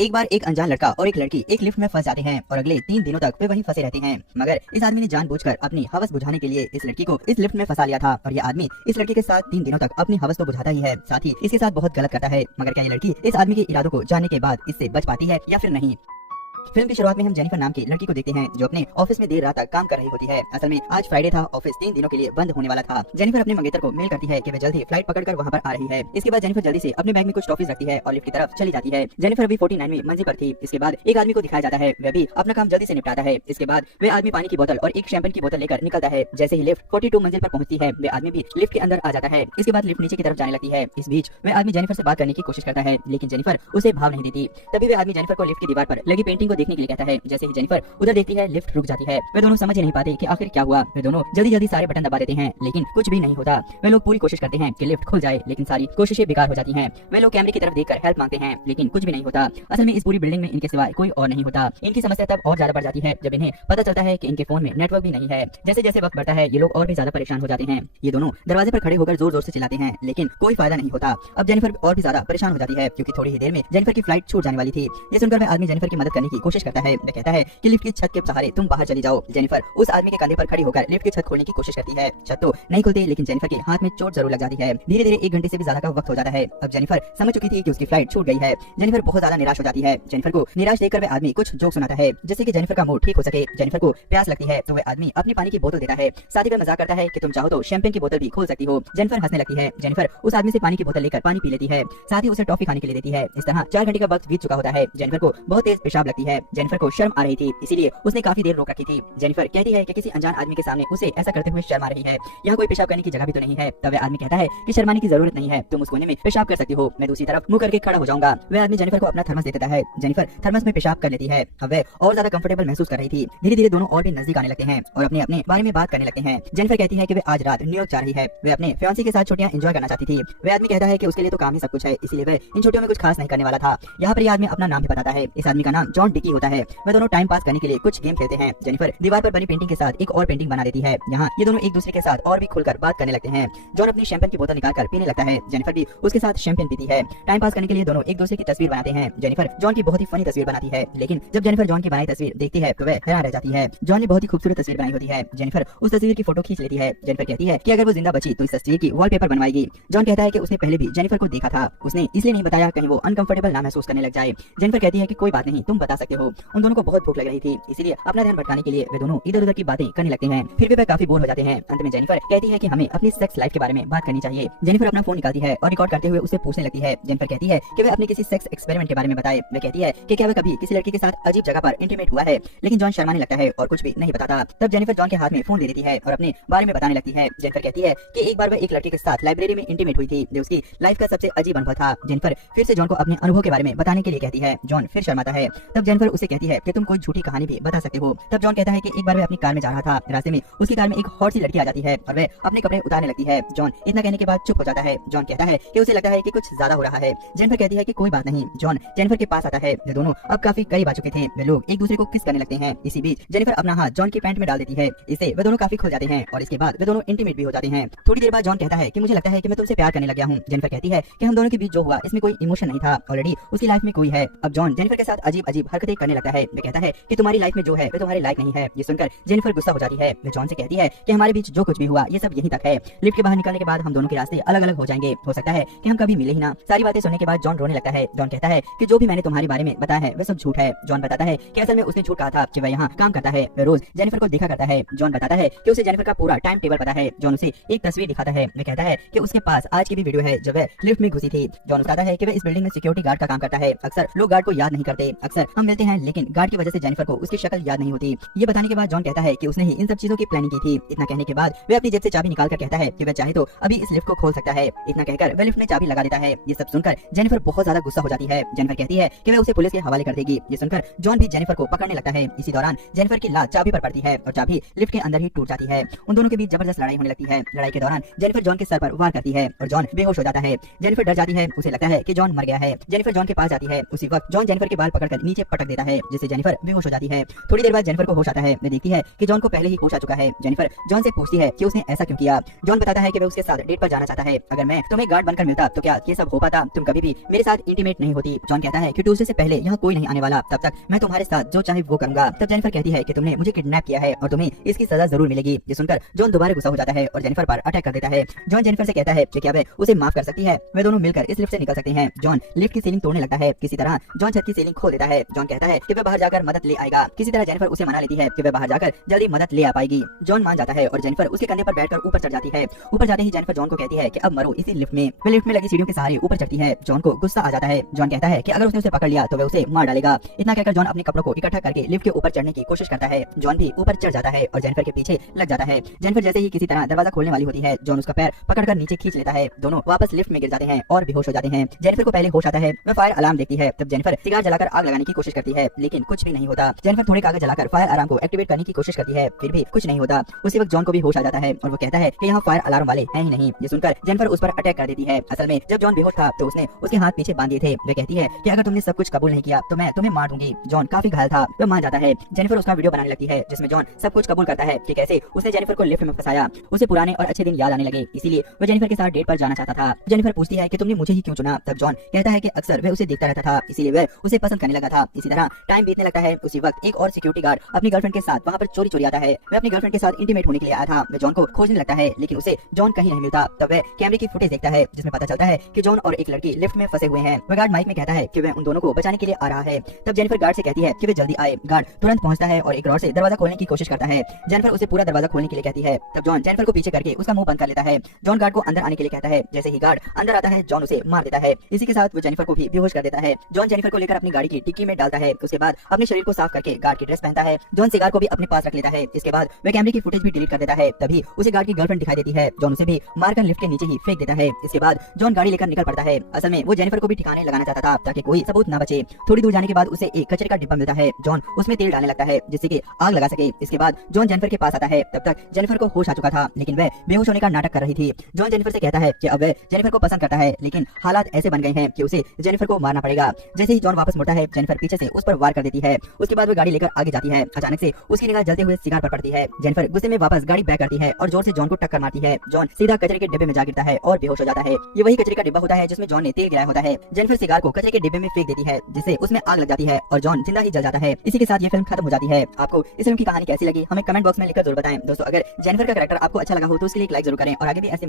एक बार एक अनजान लड़का और एक लड़की एक लिफ्ट में फंस जाते हैं और अगले 3 दिनों तक वे वहीं फंसे रहते हैं। मगर इस आदमी ने जानबूझकर अपनी हवस बुझाने के लिए इस लड़की को इस लिफ्ट में फंसा लिया था और ये आदमी इस लड़की के साथ 3 दिनों तक अपनी हवस तो बुझाता ही है, साथ ही इसके साथ बहुत गलत करता है। मगर क्या ये लड़की इस आदमी के इरादों को जानने के बाद इससे बच पाती है या फिर नहीं? फिल्म की शुरुआत में हम जेनिफर नाम की लड़की को देखते हैं जो अपने ऑफिस में देर रात तक काम कर रही होती है। असल में आज फ्राइडे था, ऑफिस 3 दिनों के लिए बंद होने वाला था। जेनिफर अपने मंगेतर को मेल करती है कि वह जल्द ही फ्लाइट पकड़कर वहां पर आ रही है। इसके बाद जेनिफर जल्दी से अपने बैग में कुछ टॉफीज रखती है और लिफ्ट की तरफ चली जाती है। जेनिफर अभी 49वीं मंजिल पर थी। इसके बाद एक आदमी को दिखाया जाता है, वह भी अपना काम जल्दी से निपटाता है। इसके बाद वह आदमी पानी की बोतल और एक शैंपेन की बोतल लेकर निकलता है। जैसे ही लिफ्ट 42 मंजिल पर पहुंचती है, वह आदमी भी लिफ्ट के अंदर आ जाता है। इसके बाद लिफ्ट नीचे की तरफ जाने लगती है। इस बीच वह आदमी जेनिफर से बात करने की कोशिश करता है, लेकिन जेनिफर उसे भाव नहीं देती। तभी वह आदमी जेनिफर को लिफ्ट की दीवार पर लगी पेंटिंग को देखने के लिए कहता है। जैसे ही जेनिफर उधर देखती है, लिफ्ट रुक जाती है। वे दोनों समझ ही नहीं पाते कि आखिर क्या हुआ। वे दोनों जल्दी जल्दी सारे बटन दबा देते हैं, लेकिन कुछ भी नहीं होता। वे लोग पूरी कोशिश करते हैं कि लिफ्ट खुल जाए, लेकिन सारी कोशिशें बेकार हो जाती हैं। वे लोग कैमरे की तरफ देखकर हेल्प मांगते हैं, लेकिन कुछ भी नहीं होता। असल में इस पूरी बिल्डिंग में इनके सिवाय कोई और नहीं होता। इनकी समस्या तब और ज्यादा बढ़ जाती है जब इन्हें पता चलता है कि इनके फोन में नेटवर्क भी नहीं है। जैसे जैसे वक्त बढ़ता है, ये लोग और भी ज्यादा परेशान हो जाते हैं। ये दोनों दरवाजे पर खड़े होकर जोर जोर से चिल्लाते हैं, लेकिन कोई फायदा नहीं होता। अब जेनिफर और भी ज्यादा परेशान हो जाती है, क्योंकि थोड़ी ही देर में जेनिफर की फ्लाइट छूट जाने वाली थी। ये सुनकर वह आदमी जेनिफर की मदद करने की कोशिश करता है। वह कहता है कि लिफ्ट की छत के सहारे तुम बाहर चली जाओ। जेनिफर उस आदमी के कंधे पर खड़ी होकर लिफ्ट की छत खोलने की कोशिश करती है। छत तो नहीं खुलती, लेकिन जेनिफर के हाथ में चोट जरूर लग जाती है। धीरे धीरे 1 घंटे से भी ज्यादा का वक्त हो जाता है। अब जेनिफर समझ चुकी थी कि उसकी फ्लाइट छूट गई है। जेनिफर बहुत ज्यादा निराश हो जाती है। जेनिफर को निराश देखकर वह आदमी कुछ जोक सुनाता है, जिससे कि जेनिफर का मूड ठीक हो सके। जेनिफर को प्यास लगती है तो वह आदमी अपनी पानी की बोतल देता है। साथ ही वह मजाक करता है कि तुम चाहो तो शैंपेन की बोतल भी खोल सकती हो। जेनिफर हंसने लगती है। जेनिफर उस आदमी से पानी की बोतल लेकर पानी पी लेती है, साथ ही उसे टॉफी खाने के लिए देती है। इस तरह 4 घंटे का वक्त बीत चुका होता है। जेनिफर को बहुत तेज पेशाब लगती है। जेनिफर को शर्म आ रही थी, इसीलिए उसने काफी देर रोक रखी थी। जेनिफर कहती है कि किसी अनजान आदमी के सामने उसे ऐसा करते हुए शर्म आ रही है। यहाँ कोई पेशाब करने की जगह भी तो नहीं है। तब वह आदमी कहता है कि शर्माने की जरूरत नहीं है, तुम उस कोने में पेशाब कर सकती हो, मैं दूसरी तरफ मुंह करके खड़ा हो जाऊंगा। वह आदमी जेनिफर को अपना थर्मस दे देता है। जेनिफर थर्मस में पेशाब कर लेती है। अब वह और ज्यादा कंफर्टेबल महसूस कर रही थी। धीरे धीरे दोनों और भी नजदीक आने लगते हैं और अपने अपने बारे में बात करने लगते हैं। जेनिफर कहती है कि वह आज रात न्यूयॉर्क जा रही है। वह अपने फियांसी के साथ छुट्टियां एंजॉय करना चाहती थी। वह आदमी कहता है कि उसके लिए तो काम ही सब कुछ है, इसलिए वह इन छुट्टियों में कुछ खास नहीं करने वाला था। यहाँ पर यह आदमी अपना नाम भी बताता है। इस आदमी का नाम जॉन डिकी होता है। वह दोनों टाइम पास करने के लिए कुछ गेम खेलते हैं। जेनिफर दीवार पर बनी पेंटिंग के साथ एक और पेंटिंग बना देती है। यहाँ ये दोनों एक दूसरे के साथ और भी खुलकर बात करने लगते हैं। जॉन अपनी शैंपेन की बोतल निकालकर पीने लगता है। जेनिफर भी उसके साथ शैंपेन पीती है। टाइम पास करने के लिए दोनों एक दूसरे की तस्वीर बनाते हैं। जेनिफर जॉन की बहुत ही फनी तस्वीर बनाती है, लेकिन जब जेनिफर जॉन की बनाई तस्वीर देखती है तो वह हैरान रह जाती है। जॉन ने बहुत ही खूबसूरत तस्वीर बनाई होती है। जेनिफर उस तस्वीर की फोटो खींच लेती है। जेनिफर कहती है कि अगर वो जिंदा बची तो इस तस्वीर की वॉलपेपर बनवाएगी। जॉन कहता है कि उसने पहले भी जेनिफर को देखा था, उसने इसलिए नहीं बताया कहीं वो अनकंफर्टेबल ना महसूस करने लग जाए। जेनिफर कहती है कि कोई बात नहीं, तुम बता सकते हो। उन दोनों को बहुत भूख लग रही थी, इसीलिए अपना ध्यान भटकाने के लिए वे दोनों इधर उधर की बातें करने लगते हैं। फिर भी वे काफी बोर हो जाते हैं। अंत में जेनिफर कहती है कि हमें अपनी सेक्स लाइफ के बारे में बात करनी चाहिए। जेनिफर अपना फोन निकालती है और रिकॉर्ड करते हुए उससे पूछने लगती है। जेनिफर कहती है कि वह अपने किसी सेक्स एक्सपेरिमेंट के बारे में बताए। वह कहती है कि क्या वह कभी किसी लड़की के साथ अजीब जगह पर इंटीमेट हुआ है, लेकिन जॉन शर्माने लगता है और कुछ भी नहीं बताता। तब जेनिफर जॉन के हाथ में फोन दे देती है और अपने बारे में बताने लगती है। जेनिफर कहती है कि एक बार वह एक लड़के के साथ लाइब्रेरी में इंटीमेट हुई थी, जो उसकी लाइफ का सबसे अजीब अनुभव था। जेनिफर फिर से जॉन को अपने अनुभव के बारे में बताने के लिए कहती है। जॉन फिर शर्माता है। तब जेनिफर उसे कहती है कि तुम कोई झूठी कहानी भी बता सकते हो। तब जॉन कहता है कि एक बार वह अपनी कार में जा रहा था, रास्ते में उसकी कार में एक हॉट सी लड़की आ जाती है और वह अपने कपड़े उतारने लगती है। जॉन इतना कहने के बाद चुप हो जाता है। जॉन कहता है कि उसे लगता है कि कुछ ज्यादा हो रहा है। जेनिफर कहती है कि कोई बात नहीं। जॉन जेनिफर के पास आता है। वे दोनों अब काफी करीब आ चुके थे। वे लोग एक दूसरे को किस करने लगते हैं। इसी बीच जेनिफर अपना हाथ जॉन की पैंट में डाल देती है। इससे वे दोनों काफी खुल जाते हैं और इसके बाद वे दोनों इंटीमेट भी हो जाते हैं। थोड़ी देर बाद जॉन कहता है कि मुझे लगता है कि मैं तुमसे प्यार करने लग गया हूँ। जेनिफर कहती है कि हम दोनों के बीच जो हुआ इसमें कोई इमोशन नहीं था, ऑलरेडी उसकी लाइफ में कोई है। अब जॉन जेनिफर के साथ अजीब अजीब हरकतें करने लगता है। वह कहता है कि तुम्हारी लाइफ में जो है वह तुम्हारे लायक नहीं है। ये सुनकर जेनिफर गुस्सा हो जाती है। वह जॉन से कहती है कि हमारे बीच जो कुछ भी हुआ ये सब यहीं तक है। लिफ्ट के बाहर निकलने के बाद हम दोनों के रास्ते अलग अलग हो जाएंगे। हो सकता है कि हम कभी मिले ही ना। सारी बातें सुनने के बाद जॉन रोने लगता है। जॉन कहता है कि जो भी मैंने तुम्हारे बारे में बताया है वह सब झूठ है। जॉन बताता है कि असल में उसने झूठ कहा था कि वह यहाँ काम करता है, वह रोज जेनिफर को देखा करता है। जॉन बताता है कि उसे जेनिफर का पूरा टाइम टेबल पता है। जॉन उसे एक तस्वीर दिखाता है। वह कहता है कि उसके पास आज की भी वीडियो है जब वह लिफ्ट में घुसी थी। जॉन बताता है कि वह इस बिल्डिंग में सिक्योरिटी गार्ड का काम करता है। अक्सर लोग गार्ड को याद नहीं करते। अक्सर हम मिलते हैं, लेकिन गार्ड की वजह से जेनिफर को उसकी शक्ल याद नहीं होती। ये बताने के बाद जॉन कहता है कि उसने ही इन सब चीजों की प्लानिंग की थी। इतना कहने के बाद वह अपनी जेब से चाबी निकाल कर कहता है कि वह चाहे तो अभी इस लिफ्ट को खोल सकता है। इतना कहकर वह लिफ्ट में चाबी लगा देता है। ये सब सुनकर जेनिफर बहुत ज्यादा गुस्सा हो जाती है। जेनिफर कहती है कि वह उसे पुलिस के हवाले कर देगी। ये सुनकर जॉन भी जेनिफर को पकड़ने लगता है। इसी दौरान जेनिफर की लात चाबी पर पड़ती है और चाबी लिफ्ट के अंदर ही टूट जाती है। उन दोनों के बीच जबरदस्त लड़ाई होने लगती है। लड़ाई के दौरान जेनिफर जॉन के सर पर वार करती है और जॉन बेहोश हो जाता है। जेनिफर डर जाती है। उसे लगता है कि जॉन मर गया है। जेनिफर जॉन के पास जाती है। उसी वक्त जॉन जेनिफर के बाल पकड़कर नीचे पटक पटक देता है, जिससे जेनिफर बेहोश हो जाती है। थोड़ी देर बाद जेनिफर को होश आता है। वह देखती है कि जॉन को पहले ही होश आ चुका है। जेनिफर जॉन से पूछती है कि उसने ऐसा क्यों किया। जॉन बताता है कि वह उसके साथ डेट पर जाना चाहता है। अगर मैं तुम्हें गार्ड बनकर मिलता तो क्या ये सब हो पाता? तुम कभी भी मेरे साथ इंटीमेट नहीं होती। जॉन कहता है कि ट्यूसडे से पहले यहाँ कोई नहीं आने वाला, तब तक मैं तुम्हारे साथ जो चाहे वो करूंगा। तब जेनिफर कहती है कि तुमने मुझे किडनैप किया है और तुम्हें इसकी सजा जरूर मिलेगी। ये सुनकर जॉन दोबारा गुस्सा हो जाता है और जेनिफर पर अटैक कर देता है। जॉन जेनिफर से कहता है कि क्या वह उसे माफ कर सकती है। वे दोनों मिलकर इस लिफ्ट से निकल सकते हैं। जॉन लिफ्ट की सीलिंग तोड़ने लगता है। किसी तरह जॉन छत की सीलिंग खोल देता है। जॉन कहता है कि वह बाहर जाकर मदद ले आएगा। किसी तरह जेनिफर उसे मना लेती है कि वह बाहर जाकर जल्दी मदद ले आ पाएगी। जॉन मान जाता है और जेनिफर उसके कंधे पर बैठकर ऊपर चढ़ जाती है। ऊपर जाते ही जेनिफर जॉन को कहती है कि अब मरो इसी लिफ्ट में। वह लिफ्ट में लगी सीढ़ियों के सहारे ऊपर चढ़ती है। जॉन को गुस्सा आ जाता है। जॉन कहता है कि अगर उसने उसे पकड़ लिया तो वह उसे मार डालेगा। इतना कहकर जॉन अपने कपड़ों को इकट्ठा करके लिफ्ट के ऊपर चढ़ने की कोशिश करता है। जॉन भी ऊपर चढ़ जाता है और जेनिफर के पीछे लग जाता है। जेनिफर जैसे ही किसी तरह दरवाजा खोलने वाली होती है, जॉन उसका पैर पकड़कर नीचे खींच लेता है। दोनों वापस लिफ्ट में गिर जाते हैं और बेहोश हो जाते हैं। जेनिफर को पहले होश आता है। वह फायर अलार्म देखती है। तब जेनिफर सिगार जलाकर आग लगाने की कोशिश करती है, लेकिन कुछ भी नहीं होता। जेनिफर थोड़े कागज जलाकर फायर अलार्म को एक्टिवेट करने की कोशिश करती है, फिर भी कुछ नहीं होता। उसी वक्त जॉन को भी होश आ जाता है और वो कहता है कि यहाँ फायर अलार्म वाले हैं ही नहीं। ये सुनकर जेनिफर उस पर अटैक कर देती है। असल में जब जॉन बेहोश था तो उसने उसके हाथ पीछे बांध दिए थे। वह कहती है कि अगर तुमने सब कुछ कबूल नहीं किया तो मैं तुम्हें मार दूंगी। जॉन काफी घायल था, वह मान जाता है। जेनिफर उसका वीडियो बनाने लगती है जिसमें जॉन सब कुछ कबूल करता है कि कैसे उसने जेनिफर को लिफ्ट में फंसाया। उसे पुराने और अच्छे दिन याद आने लगे, इसीलिए वह जेनिफर के साथ डेट पर जाना चाहता था। जेनिफर पूछती है कि तुमने मुझे ही क्यों चुना। तब जॉन कहता है कि अक्सर वह उसे देखता रहता था, इसीलिए वह उसे पसंद करने लगा था। इसी तरह टाइम बीतने लगता है। उसी वक्त एक और सिक्योरिटी गार्ड अपनी गर्लफ्रेंड के साथ वहाँ पर चोरी चोरी आता है। वह अपनी गर्लफ्रेंड के साथ इंटीमेट होने के लिए आया था। वह जॉन को खोजने लगता है, लेकिन उसे जॉन कहीं नहीं मिलता। तब वह कैमरे की फुटेज देखता है जिसमें पता चलता है कि जॉन और एक लड़की लिफ्ट में फंसे हुए हैं। वह गार्ड माइक में कहता है कि वह उन दोनों को बचाने के लिए आ रहा है। तब जेनिफर गार्ड से कहती है कि वे जल्दी आए। गार्ड तुरंत पहुंचता है और एक रॉड से दरवाजा खोलने की कोशिश करता है। जेनिफर उसे पूरा दरवाजा खोलने के लिए कहती है। तब जॉन जेनिफर को पीछे करके उसका मुंह बंद कर लेता है। जॉन गार्ड को अंदर आने के लिए कहता है। जैसे ही गार्ड अंदर आता है, जॉन उसे मार देता है। इसी के साथ वो जेनिफर को भी बेहोश कर देता है। जॉन जेनिफर को लेकर अपनी गाड़ी की डिक्की में डालता है। उसके बाद अपने शरीर को साफ करके गार्ड की ड्रेस पहनता है। जॉन सिगार को भी अपने पास रख लेता है। इसके बाद वह कैमरे की फुटेज भी डिलीट कर देता है। तभी उसे गार्ड की गर्लफ्रेंड दिखाई देती है। जॉन उसे भी मारकर लिफ्ट के नीचे ही फेंक देता है। इसके बाद जॉन गाड़ी लेकर निकल पड़ता है। असल में वो जेनिफर को भी ठिकाने लगाना चाहता था ताकि कोई सबूत न बचे। थोड़ी दूर जाने के बाद उसे एक कचरे का डिब्बा मिलता है। जॉन उसमें तेल डालने लगता है जिससे कि आग लगा सके। इसके बाद जॉन जेनिफर के पास आता है। तब तक जेनिफर को होश आ चुका था, लेकिन वह बेहोश होने का नाटक कर रही थी। जॉन जेनिफर से कहता है कि अब वह जेनिफर को पसंद करता है, लेकिन हालात ऐसे बन गए हैं कि उसे जेनिफर को मारना पड़ेगा। जैसे ही जॉन वापस मुड़ता है, जेनिफर पीछे से उस पर वार कर देती है। उसके बाद वह गाड़ी लेकर आगे जाती है। अचानक से उसकी निगाह जलते हुए सिगार पर पड़ती है। जेनिफर गुस्से में वापस गाड़ी बैक करती है और जोर से जॉन को टक्कर मारती है। जॉन सीधा कचरे के डिब्बे में जा गिरता है और बेहोश हो जाता है। ये वही कचरे का डिब्बा होता है जिसमें जॉन ने तेल गिराया होता है। जेनिफर सिगार को कचरे के डिब्बे में फेंक देती है जिससे उसमें आग लग जाती है और जॉन जिंदा ही जल जाता है। इसी के साथ ये फिल्म खत्म हो जाती है। आपको इस फिल्म की कहानी कैसी लगी हमें कमेंट बॉक्स में लिखकर जरूर बताएं। दोस्तों अगर जेनिफर का कैरेक्टर आपको अच्छा लगा हो तो उसके लिए एक लाइक जरूर करें और आगे भी ऐसे